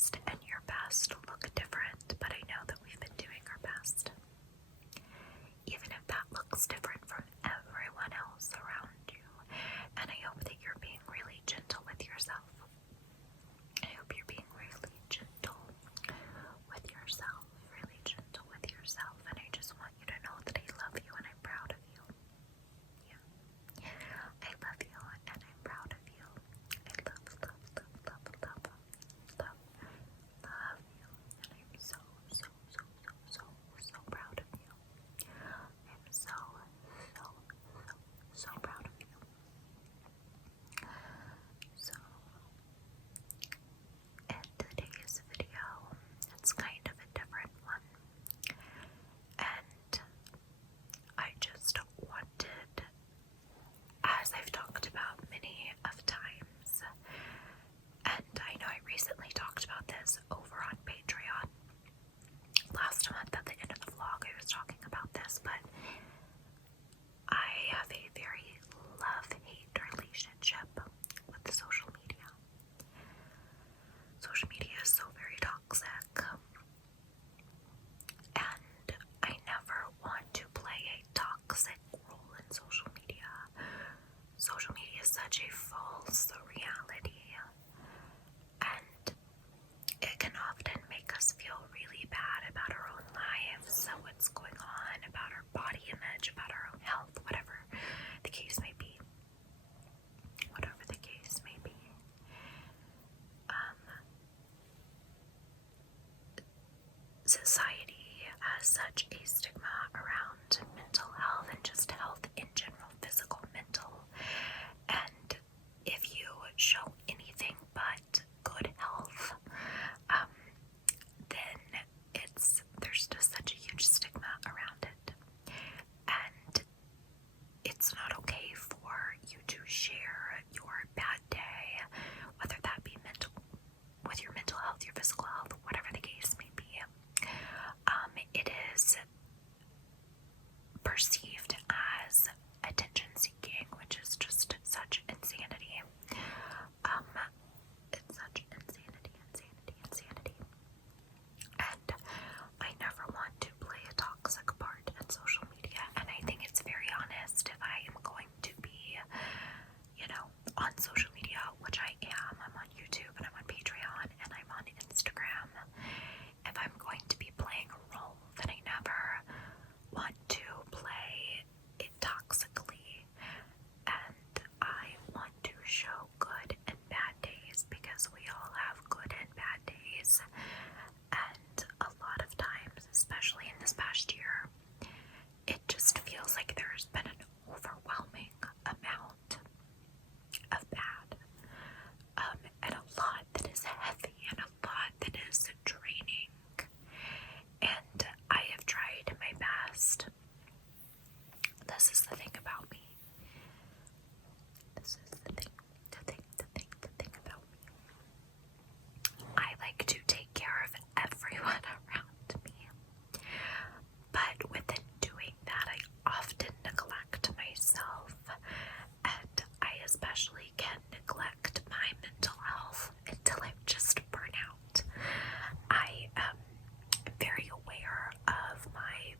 best and your best look different, but I know that we've been doing our best. Even if that looks different from everyone else around you. And I hope that you're being really gentle with yourself. I hope you're being really gentle with yourself, really gentle with yourself. And I just want you to know that I love you and I'm proud of you. Yeah. I love you and I'm proud of you. I love you. And I'm so proud of you. I'm so proud of you. So, in today's video, it's kind of a different one. And I just wanted, as I've talked about many of times, and I know I recently talked about this over on Patreon. Last month at the end of the vlog, I was talking about this, but I have a very love-hate relationship with the social media. Social media is so very toxic, and I never want to play a toxic role in social media. Social media is such a false reality, and it can often make us feel really bad about our own lives, so what's going on, about our body image, about our own health, whatever the case may be. Whatever the case may be. Society has such a stigma around mental health and just health in general, physical, mental. And if you show anything but good health, then there's just such a huge stigma around it. And it's not okay for you to share your bad day, whether that be with your mental health, your physical health, whatever the case may be. It is perceived as attention seeking, which is just such insanity. It's such insanity. And I never want to play a toxic part in social media, and I think it's very honest if I am going to be, on social media, which I am. I'm on YouTube and I'm on Patreon and I'm on Instagram. If I'm going to be playing a role, then I never want to play it toxically, and I want to show good and bad days, because we all have good and bad days. And a lot of times, especially in this past year, it just feels like there's been an overwhelming amount of bad, and a lot that is heavy and a lot that is draining. And I have tried my best. This is the thing about me. This is the thing about me. I like to take care of everyone around me. But within doing that, I often neglect myself, and I especially can neglect my mental health until I'm just burnout. I am very aware of my,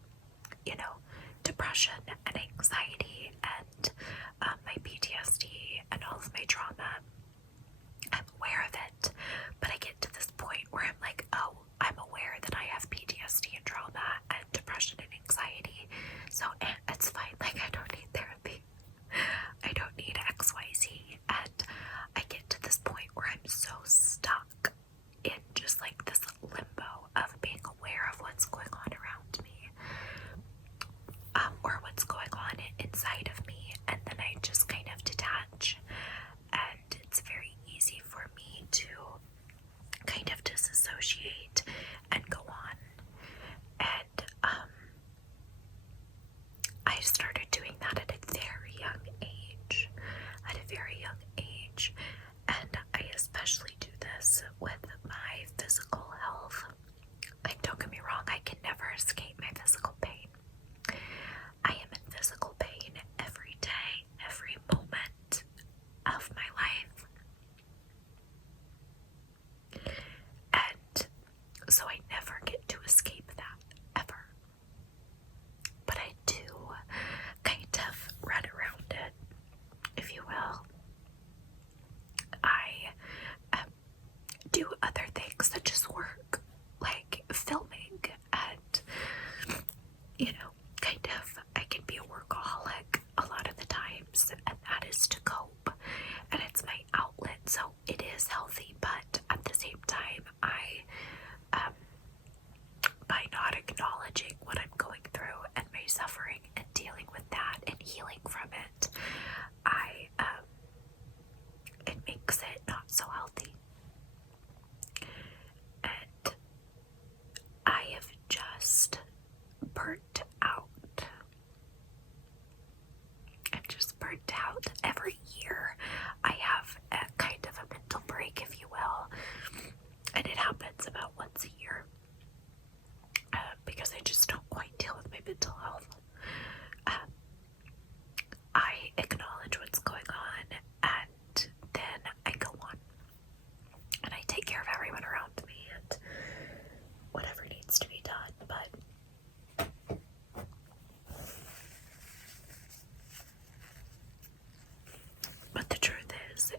depression and anxiety and my PTSD and all of my trauma. I'm aware of it, but I get to this point where I'm like, oh, I'm aware that I have PTSD and trauma and depression and anxiety, so it's fine. Like, I don't need therapy. I don't need XYZ. And I get to this point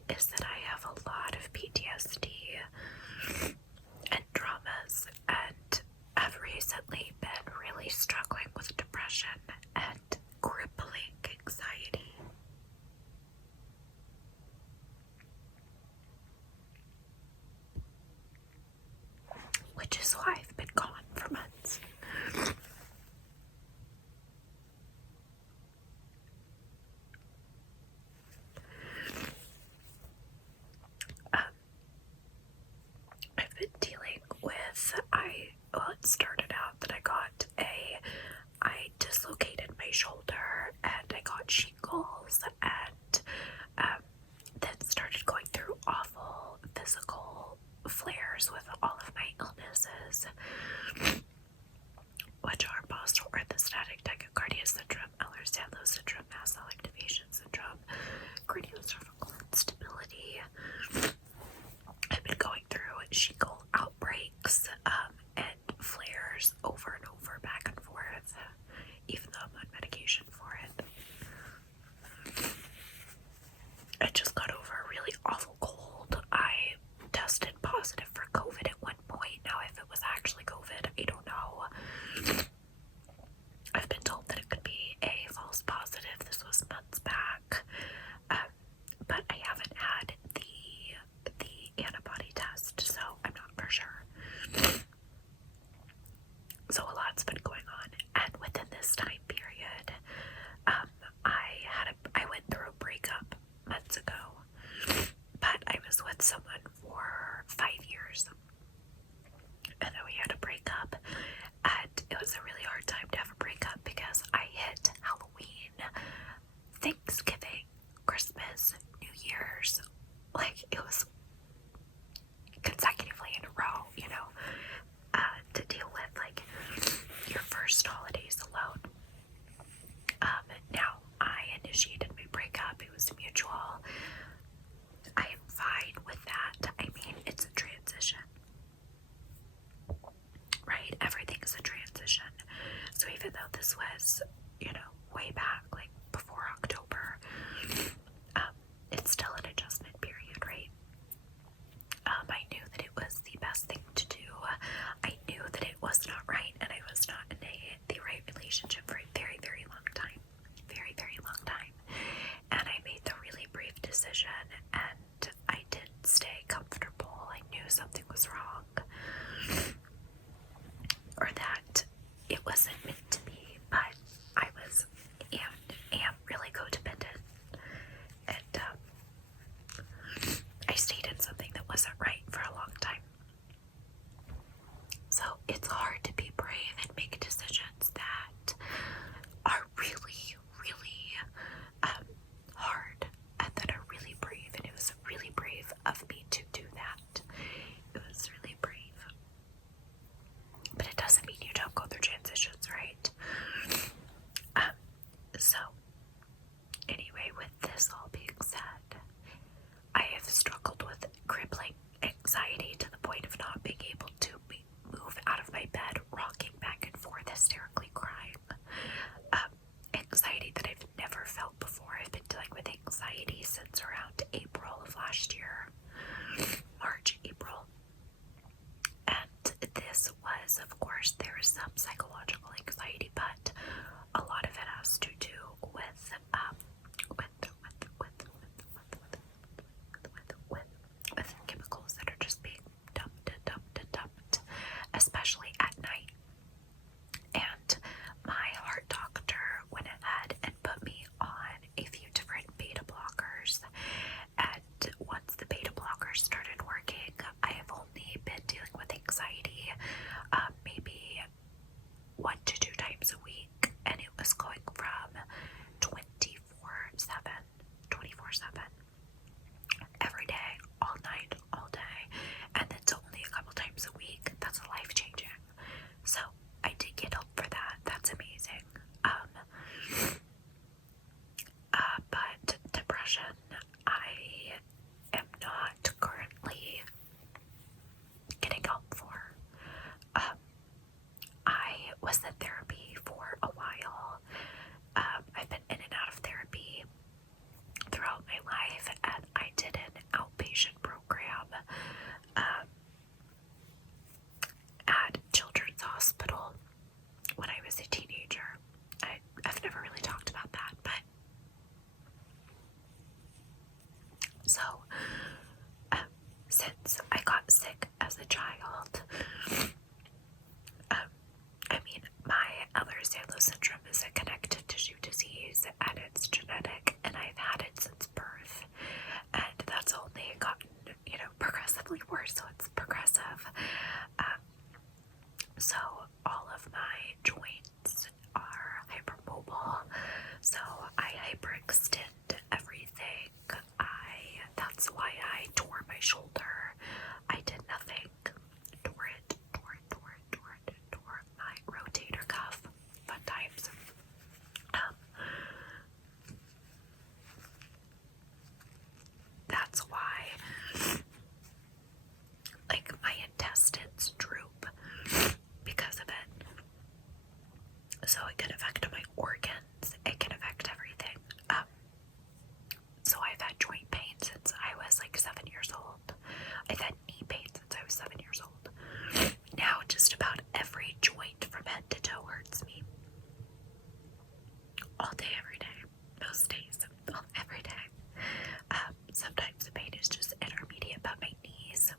is that I have a lot of PTSD and traumas, and have recently been really struggling with depression and crippling anxiety. Which is why I've been gone for months. I've been dealing with, it started out that I dislocated my shoulder and I got shingles, and then started going through awful physical flares with all of my illnesses, which are post-orthostatic tachycardia syndrome, Ehlers-Danlos syndrome, mast cell activation syndrome, craniocervical instability. I've been going through shingle outbreaks and flares over and over, back and forth, even though I'm on medication for it. I just got over a really awful cold. I tested positive for COVID at one point. Now, if it was actually COVID, I don't know. I've been told that it could be a false positive. This was months back. But I haven't had the antibody test, so I'm not for sure. So a lot's been going on, and within this time period, I went through a breakup months ago, but I was with someone for 5 years, and then we had a breakup, and it was a really hard time to have a breakup because I hit Halloween, Thanksgiving, Christmas, New Year's, like it was consecutively in a row, you know, to deal with like your first holidays alone. Now I initiated my breakup. It was mutual. I am fine with that. I mean, it's a transition, right? Everything's a transition. So even though this was, you know, way back, like before October, it's still an adjustment period, right? I knew that it was the best thing to do. I knew that it was not right, and I was not in the right relationship for a very, very long time. Very, very long time. And I made the really brave decision, and I didn't stay comfortable. I knew something was wrong, or that it wasn't meant to be, but I was and am really codependent, and I stayed in something that wasn't right for a long time. So it's hard to be brave and make decisions that are really, really hard, and that are really brave. And it was really brave of me to do that. It was really brave. But it doesn't mean you don't go through transitions, right? So anyway, with this all being said, I have struggled with crippling anxiety to the point of not being able to move out of my bed, rocking back and forth, hysterically crying. Anxiety that I've never felt before. I've been dealing with anxiety since around April of last year. March, April. And this was, of course, there is some psychological anxiety, but a lot of it has to do with chemicals that are just being dumped, especially at night. And my heart doctor went ahead and put me on a few different beta blockers, So, since I got sick as a child, I mean, my Ehlers-Danlos syndrome is a connective tissue disease and it's genetic, and I've had it since birth, and that's only gotten, progressively worse, so it's progressive. So all of my joints are hypermobile, so I hyperextend everything. That's why I tore my shoulder. I did nothing. Tore my rotator cuff. Fun times. That's why, like, my intestines droop because of it. So it can affect my organs. It can affect everything. So I've had joint pain since I was like 7 years old. I've had knee pain since I was 7 years old. Now just about every joint from head to toe hurts me. All day, every day. Most days. Every day. Sometimes the pain is just intermediate, but my knees,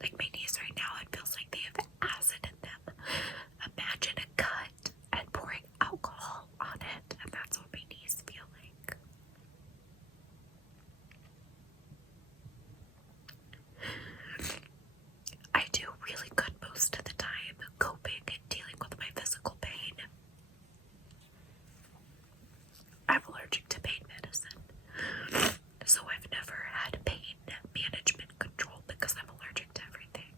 like my knees right now, it feels like they have acid in them. Imagine a cut and pouring alcohol on it, and that's what my knees feel like. I do really good most of the time coping and dealing with my physical pain. I'm allergic to pain medicine, so I've never had pain management control because I'm allergic to everything.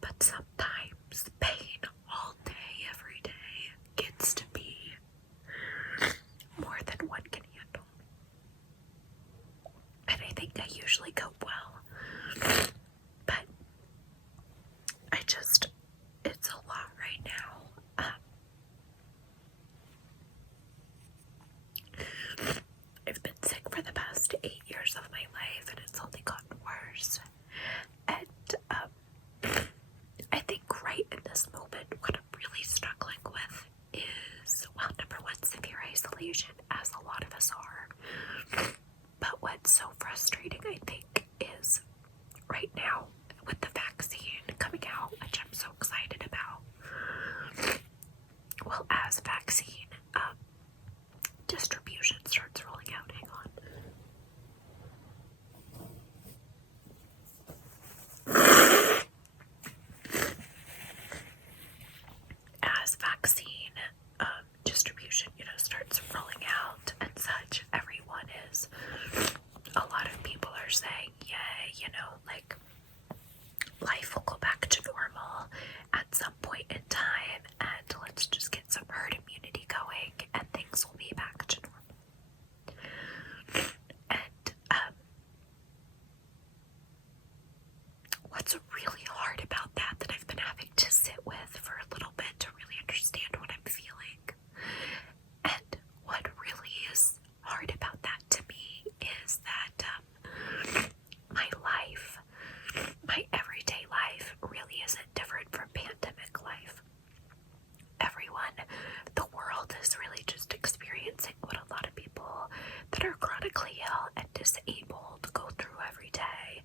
But sometimes pain all day, every day gets to be more than one can handle. And I think I usually cope well. But it's a lot right now. I've been sick for the past 8 years of my life, and it's only gotten worse. And I think right in this moment, what I'm really struggling with is, well, number one, severe isolation, as a lot of us are. But what's so frustrating, I think, is right now with the vaccine coming out, which I'm so excited about. Well, as vaccine distribution starts rolling out, hang on. As vaccine distribution, starts rolling out and such, everyone is, a lot of people are saying, yay, like, life will go back to normal at some point in time, and let's just get some herd immunity going, and things will be back to normal. And what's really hard about that I've been having to sit with for a little bit to really understand what I'm feeling, and what really is hard about that to me is that my life, my everyday life, really isn't different from pandemic life. Everyone, the world is really just experiencing what a lot of people that are chronically ill and disabled go through every day.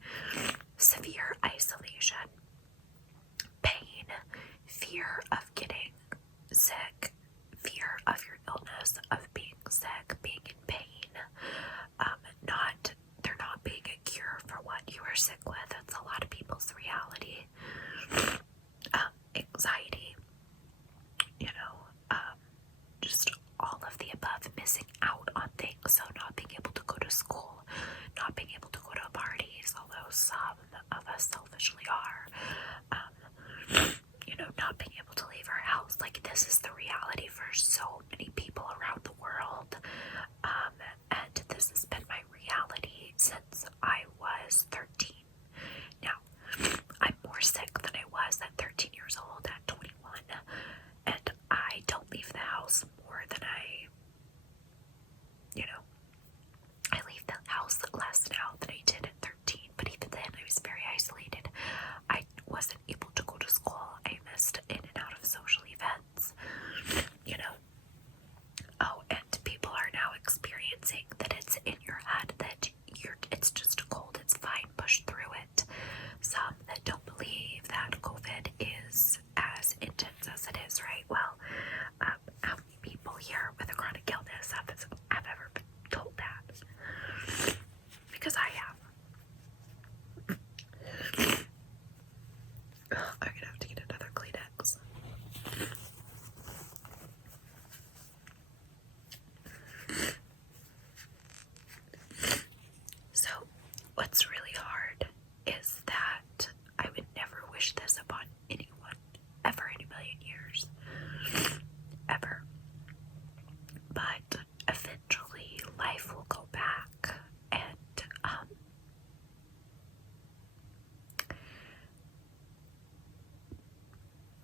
Severe isolation, pain, fear of getting sick, fear of your illness, of being sick, being in pain, there not being a cure for what you are sick with. That's a lot of people's reality. Anxiety, just all of the above, missing out on things, so not being able to go to school, not being able to go to parties, although some of us selfishly are, not being able to leave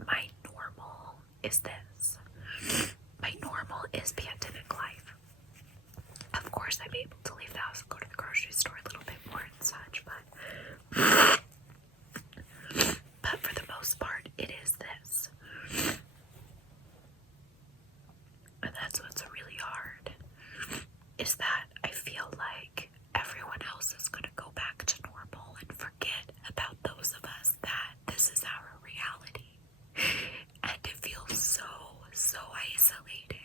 my normal is this. My normal is pandemic life. Of course, I'm able to leave the house and go to the grocery store a little bit more and such, but for the most part, it is this. And that's what's really hard, is that I feel like everyone else is going to go back to normal and forget about those of us that this is our reality. And it feels so isolating.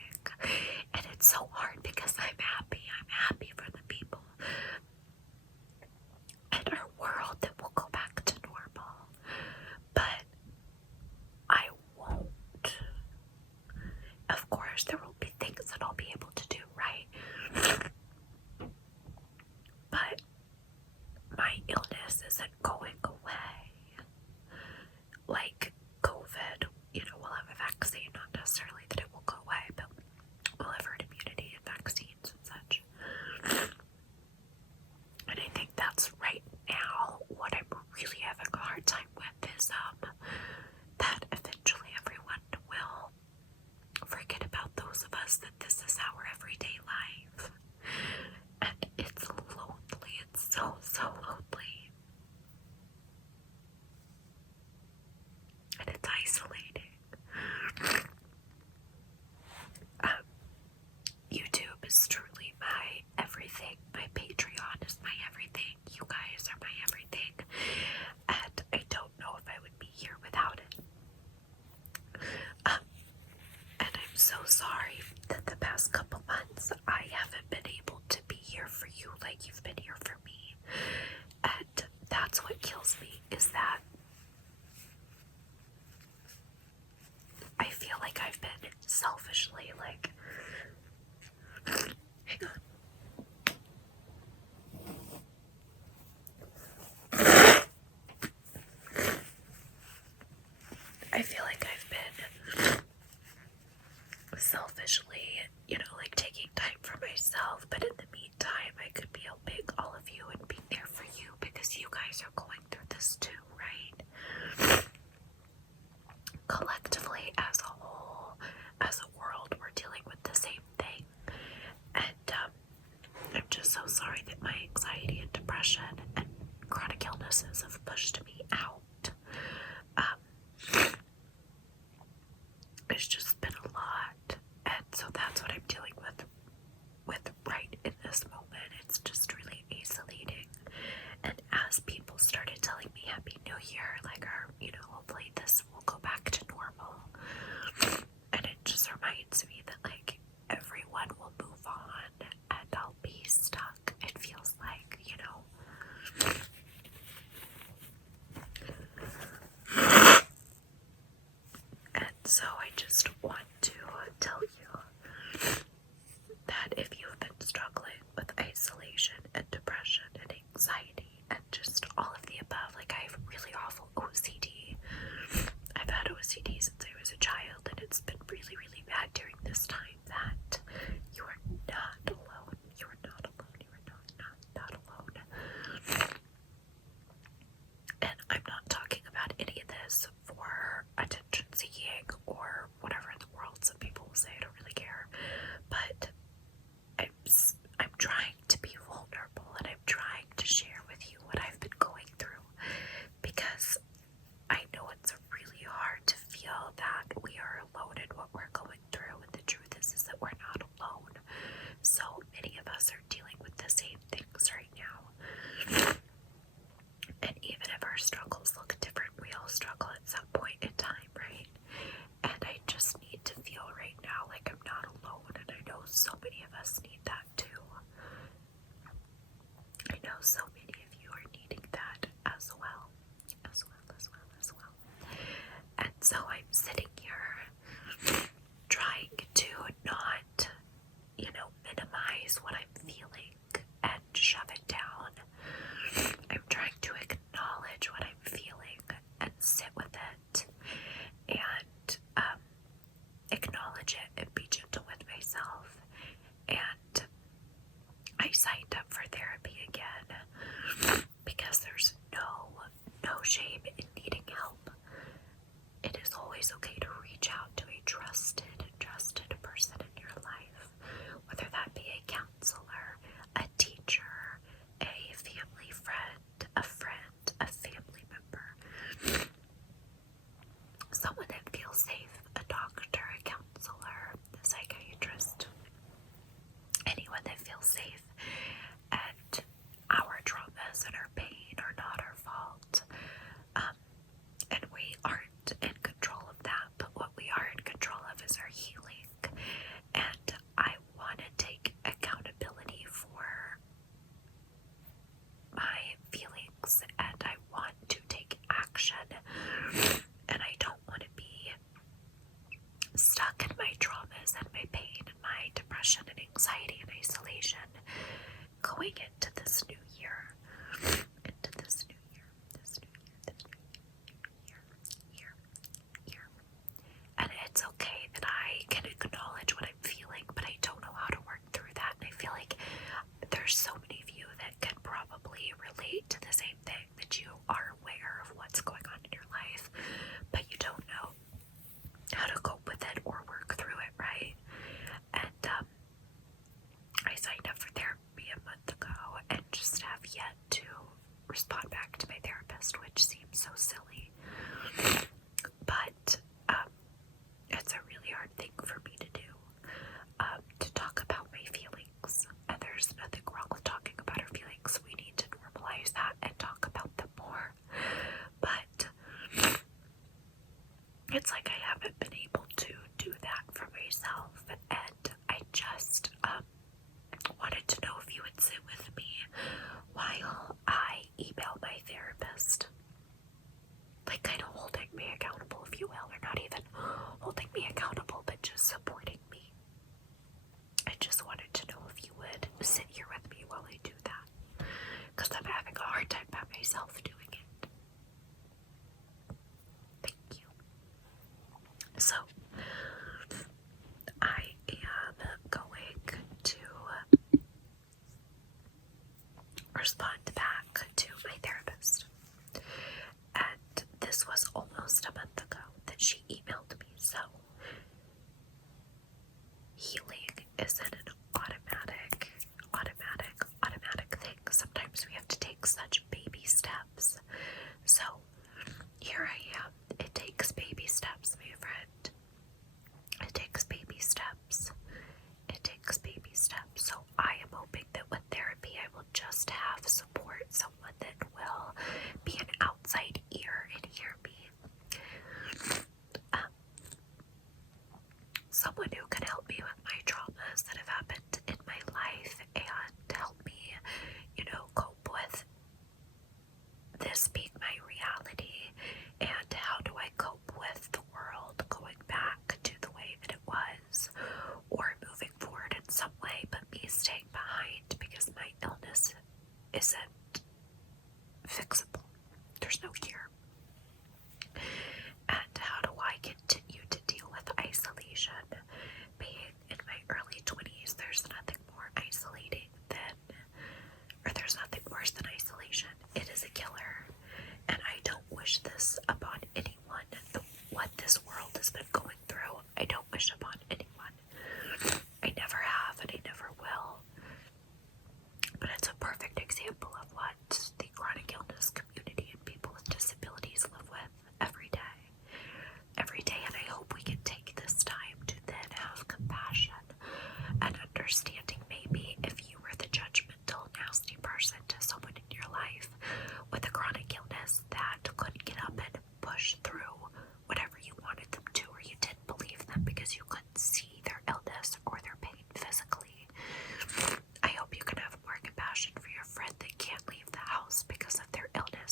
And it's so hard because I'm happy. I'm happy for the people and our world that will go back to normal. But I won't. Of course, there will be things that I'll be able to do, right? But my illness isn't going away. Like COVID, we'll have a vaccine, not necessarily that it will go away, but we'll have herd immunity and vaccines and such. And I think that's right now what I'm really having a hard time with is that eventually everyone will forget about those of us that this is our everyday life. And it's lonely. It's so lonely. And it's isolating. YouTube is truly my everything. My Patreon is my everything. You guys are my everything. And I don't know if I would be here without it. And I'm so sorry that the past couple months I haven't been able to be here for you like you've been here for me. And that's what kills me, is that I feel like I've been selfishly, hang on. I feel like I've been selfishly, taking time for myself, but in the meantime, I could be helping all of you and being there for you because you guys are going through this too, right? Collectively, as a whole, as a world, we're dealing with the same thing. And I'm just so sorry that my anxiety and depression and chronic illnesses have pushed me out. It's just been a lot, and so that's what I'm dealing with right in this moment. It's just really isolating. And as people started telling me Happy New Year, hopefully this will go back to normal, and it just reminds me that everyone will move on and I'll be stuck. It feels like, And so I just want to tell you that if you've been struggling with isolation and depression and anxiety and just all of the above, I have really awful OCD. I've had OCD since I was a child, and it's been really, really bad during this time, that you are not alone. You are not alone. You are not alone. And I'm not talking about any of this for attention seeking or whatever in the world. Some people will say, I don't really care. But I'm trying to be vulnerable, and I'm trying to share with you what I've been going through, because I know it's really hard to feel that we are alone in what we're going through, and the truth is that we're not alone. So many of us are dealing with the same things right now. And even if our struggles look different, we all struggle at some point in time, right? And I just need to feel right now like I'm not alone, and I know so many of us need that too. I know so many of you are needing that as well. And so I'm sitting here trying to not, minimize what I'm feeling and shove it down. I'm trying to acknowledge what I'm feeling and sit with it and acknowledge it and be gentle with myself. And I signed up for therapy again because there's no shame in needing help. It is always always okay to reach out to a trusted person in your life, whether that be a counselor, a teacher, a family friend, a family member, someone that feels safe, a doctor, a counselor, a psychiatrist, anyone that feels safe. And our traumas and our pain are not our fault. And we aren't in control of that, but what we are in control of is our healing. And I want to take accountability for my feelings, and I want to take action, and I don't want to be stuck in my traumas and my pain and my depression and anxiety and isolation going into this new year. And it's okay that I can acknowledge what I'm feeling, but I don't know how to work through that. And I feel like there's so many of you that can probably relate to the same thing, that you are aware of what's going on in your life, but you don't know how to cope with it or work through it, right? And I signed up for therapy a month ago and just have yet to respond back to my therapist, which seems so silly. But it's a really hard thing for me to do, to talk about my feelings. And there's nothing wrong with talking about our feelings. We need to normalize that and talk about them more. But it's like I haven't been able to do that for myself. And I just wanted to know if you would sit with me while I email my therapist. Like, kind of holding me accountable, if you will, or not even holding me accountable, but just supporting me. I just wanted to know if you would sit here with me while I do that, because I'm having a hard time by myself doing it. Thank you. So, I am going to respond back to my therapist. And this was almost a month ago that she emailed me, so healing isn't an automatic thing. Sometimes we have to take such baby steps. So here I am. It takes baby steps, my friend. It takes baby steps. So I am hoping that with therapy I will just have support, someone that will be an outside ear and hear me. Someone who can help me with my traumas that have happened in my life and help me, cope with this being my reality, and how do I cope with the world going back to the way that it was, or moving forward in some way, but me staying behind because my illness isn't fixable. There's no cure. And how do I continue to deal with isolation? Being in my early 20s, there's nothing more isolating there's nothing worse than isolation. It is a killer. And I don't wish this upon anyone. What this world has been going through, I don't wish upon anyone. I never have, and I never will. But it's a perfect example of what the chronic illness community and people with disabilities live with every day. And I hope we can take this time to then have compassion and understanding. Maybe if you were the judgmental, nasty person to someone in your life with a chronic illness that couldn't get up and push through whatever you wanted them to, or you didn't believe them because you couldn't see their illness or their pain physically, I hope you can have more compassion for your friend that can't leave the house because of their illness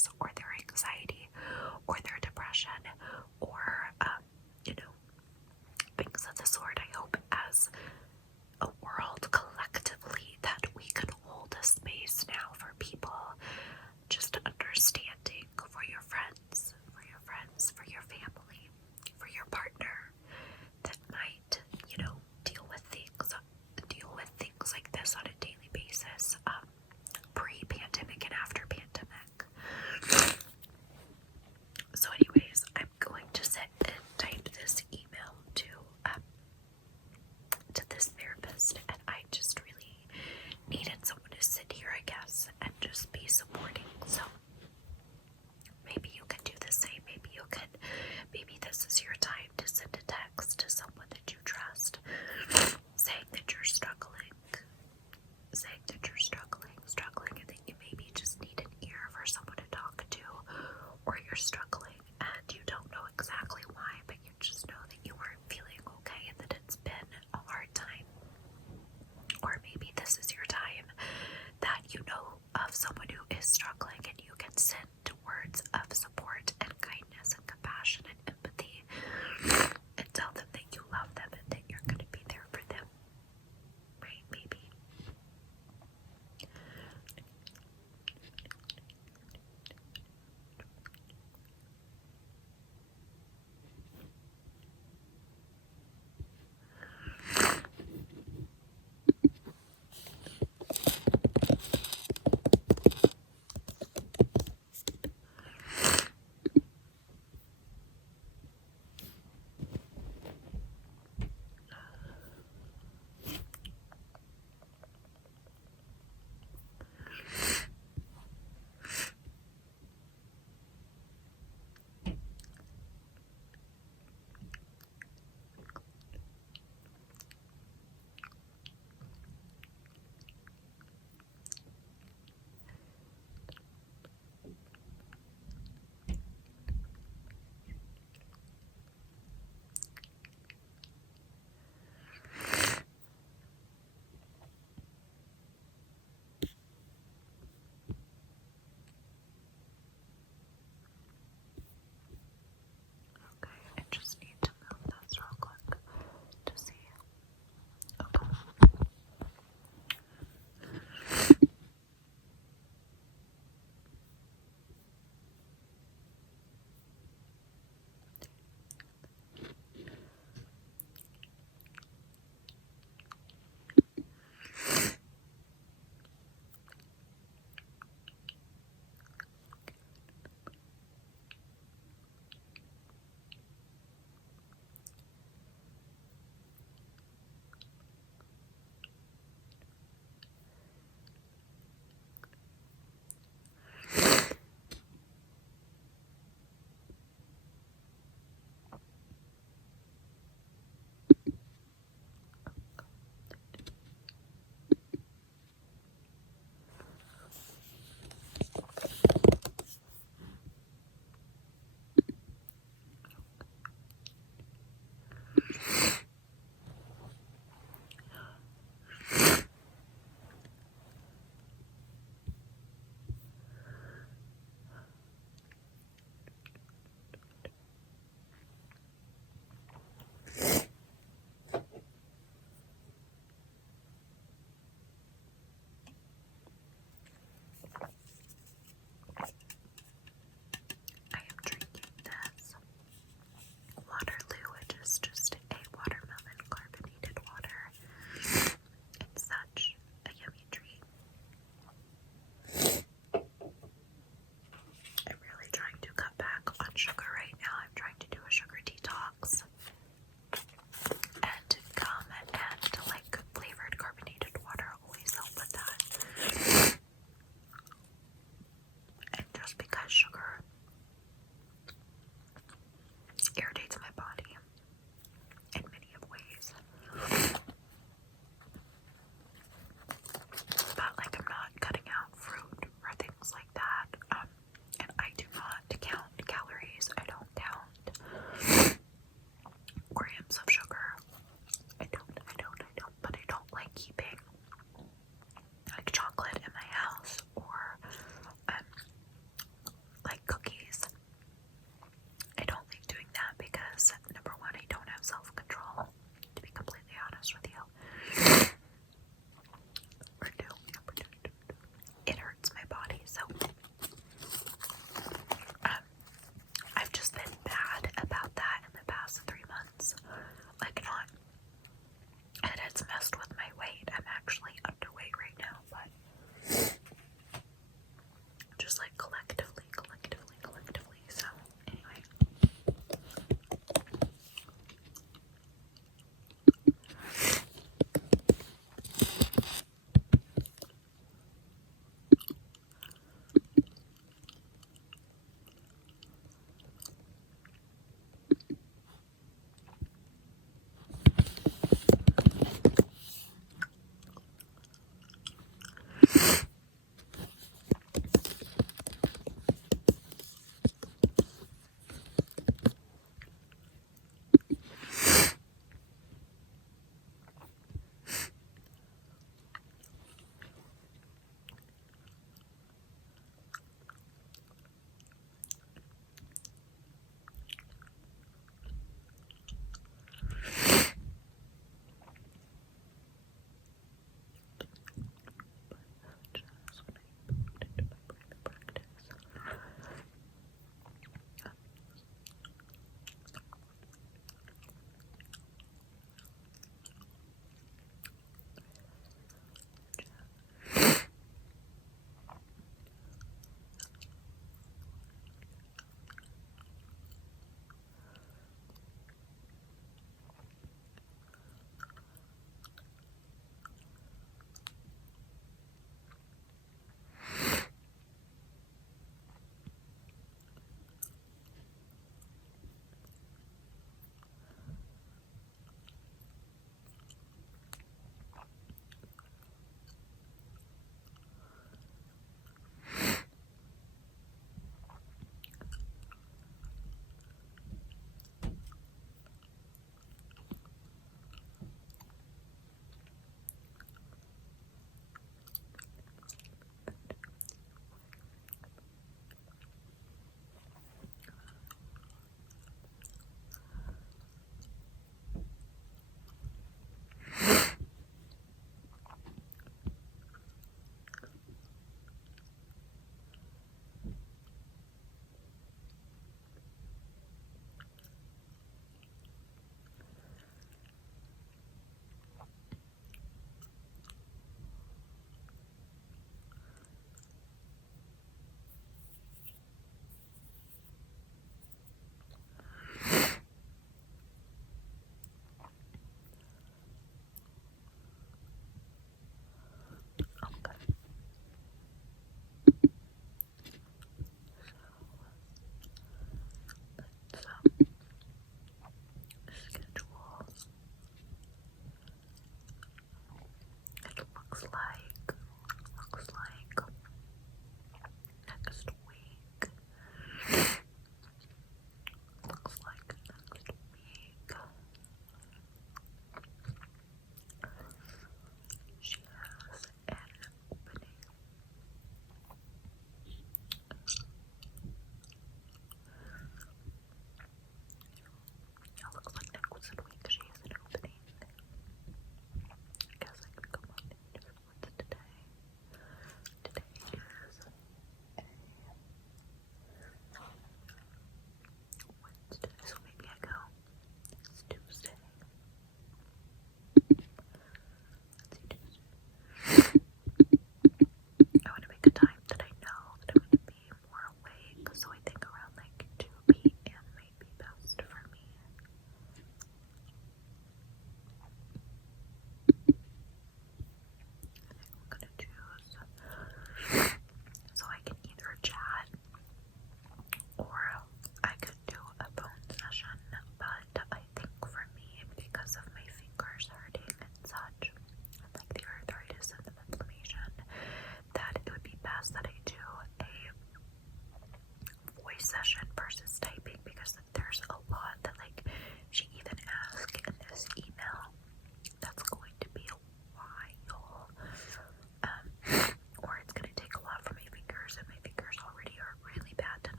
is just a watermelon carbonated water. It's such a yummy treat. I'm really trying to cut back on sugar right now. I'm trying to do a sugar detox. And gum and like flavored carbonated water always help with that. And just because sugar irritates my body,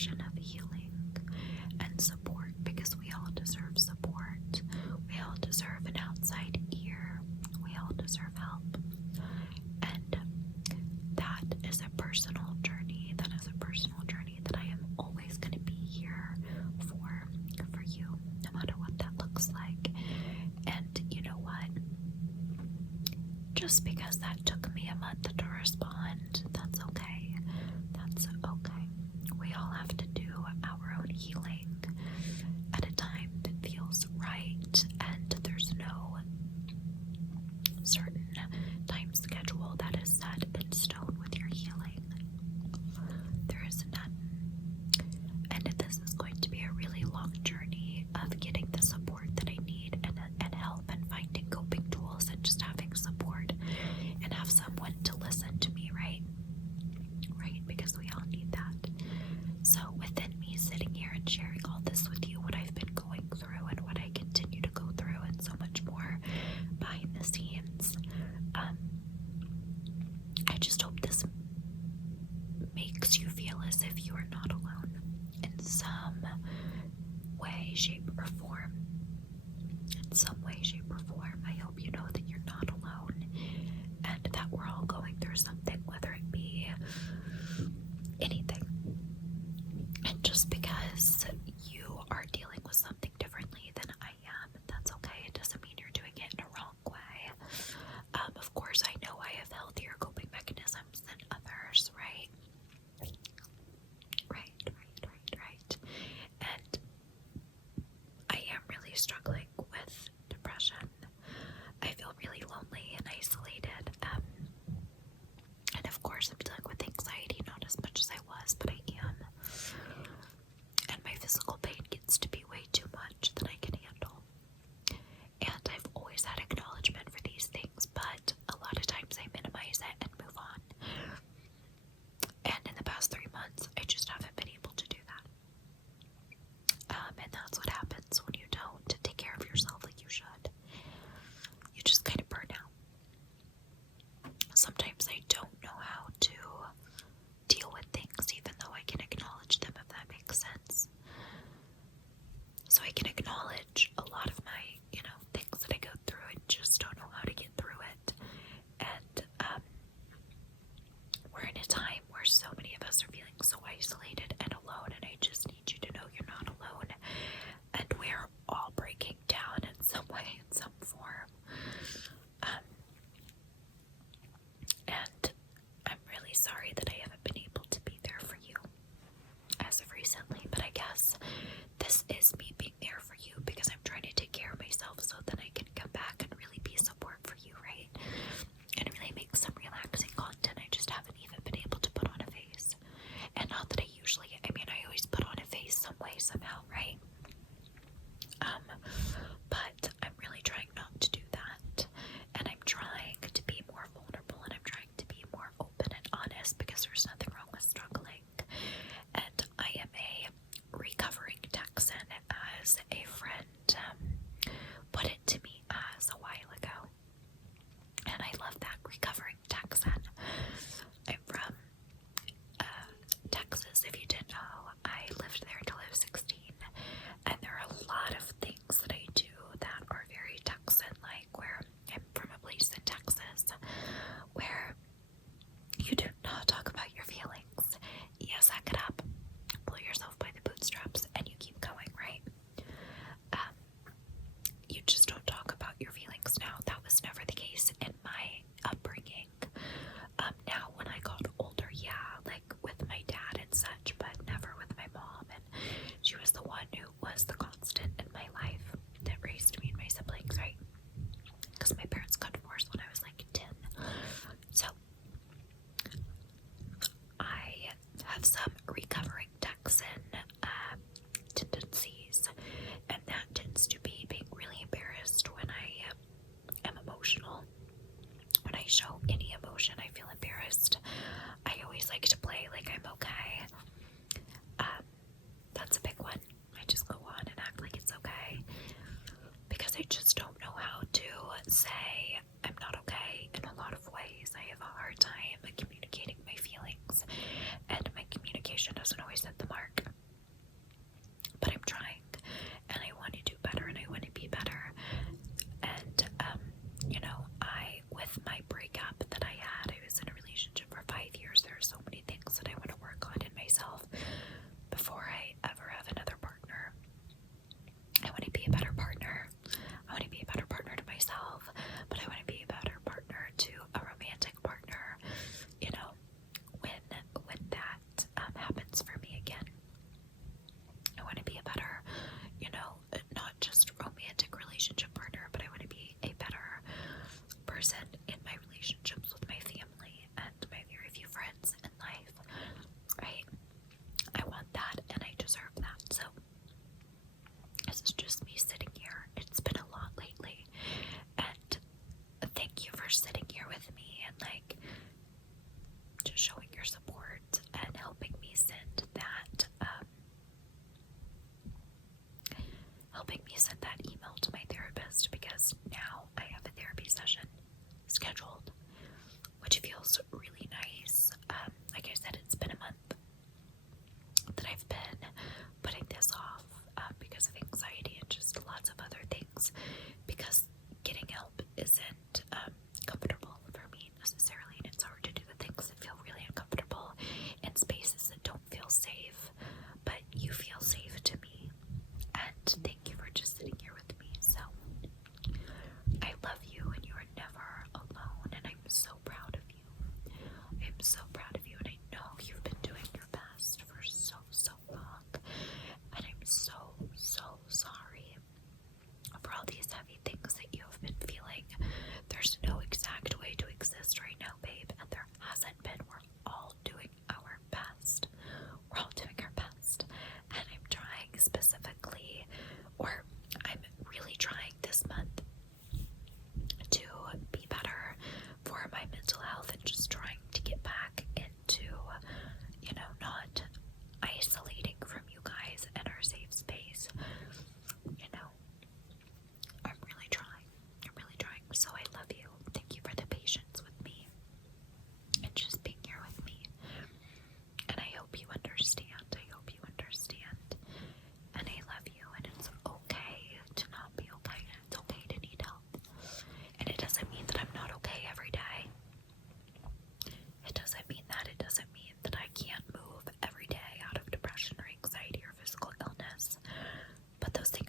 reflection of healing and support, because we all deserve support. We all deserve an outside ear. We all deserve help. And that is a personal journey. That is a personal journey that I am always going to be here for you, no matter what that looks like. And you know what? Just because that took me a month to respond, that's okay. That's okay. We all have to do our own healing at a time that feels right, and there's no certain time schedule that is set in stone with your healing. There is none. And this is going to be a really long journey of getting the support that I need and help and finding coping tools and just having support and have someone to listen to me, right? Right? Because we all need that. So within me sitting here and sharing all this with you, what I've been going through and what I continue to go through and so much more behind the scenes, I just hope this makes you feel as if you are not alone in some way, shape, or form. In some way, shape, or form, I hope you know that you're not alone and that we're all going through something, whether it be anything. And just because you are dealing with something differently than I am, that's okay. It doesn't mean you're doing it in a wrong way. Of course, I know I have healthier coping mechanisms than others, right? Right. And I am really struggling with depression. I feel really lonely and isolated. And of course, I'm dealing with anxiety, not as much as I was, but I am. And my physical pain gets to be way too much than I can handle. And I've always had acknowledgement for these things, but a lot of times I minimize it and move on. And in the past 3 months, I just haven't been able to do that. And that's what happens when you don't take care of yourself like you should. You just kind of burn out. Sometimes I don't know how to deal with things, even though I can acknowledge them, if that makes sense. So I can acknowledge a lot of my, things that I go through and just don't know how to get through it. And we're in a time where so many of us are feeling so isolated and alone, and I just need you to know you're not alone. And we're all breaking down in some way, in some form. And I'm really sorry that I haven't been able to be there for you as of recently, but I guess this is me being there for you because I'm trying to take care of myself so that I can come back and really be support for you, right? And really make some relaxing content. I just haven't even been able to put on a face. And not that I always put on a face some way, somehow, right? But I'm really trying not to do that. And I'm trying to be more vulnerable, and I'm trying to be more open and honest, because there's nothing wrong with struggling. And I am a recovering Texan, as a friend put it to me a while ago. And I love that, recovering Texan. I'm from Texas, if you didn't know. I lived there until I was 16. And there are a lot of things that I do that are very Texan-like, where I'm from a place in Texas where you do not talk about your feelings. You suck it up, pull yourself by the bootstraps, and you keep going, right? You just don't talk about your feelings now. That was never the case in my upbringing. Now, when I got older, yeah, like with my dad and such, but never with my mom. And she was the one who was the constant in my life that raised me and my siblings, right? Because my parents got divorced when I was like 10. So I have some recovering Texan tendencies, and that tends to be being really embarrassed when I am emotional. When I show any emotion, I feel embarrassed. I always like to play like I'm okay. That's a big one. I just go on and act like it's okay, because I just don't know how to say I'm not okay in a lot of ways. I have a hard time communicating my feelings, and my communication doesn't always hit the mark.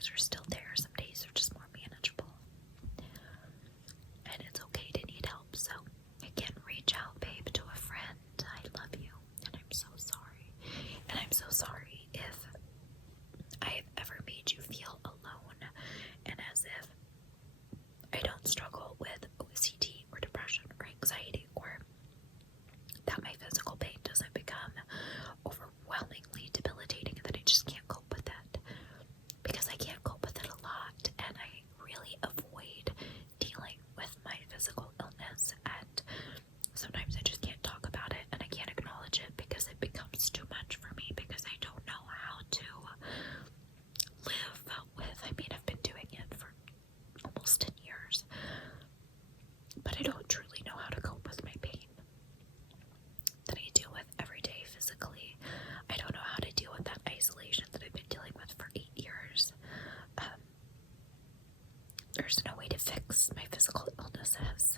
things are still there. Some days are just more manageable. And it's okay to need help. So, again, reach out, babe, to a friend. I love you. And I'm so sorry. And I'm so sorry if I have ever made you feel alone and as if I don't struggle with OCD or depression or anxiety, or that my physical pain doesn't become overwhelmingly debilitating and that I just can't cope with it. Because I can't cope with it a lot, and I really avoid dealing with my physical illness, and sometimes I just can't talk about it and I can't acknowledge it because it becomes too much for me, because I don't know how to live with. I mean, I've been doing it for almost 10 years, but I don't truly know how to cope with my pain that I deal with every day physically. I don't know how to deal with that isolation that I've been dealing with for 8 years. There's no way to fix my physical illnesses.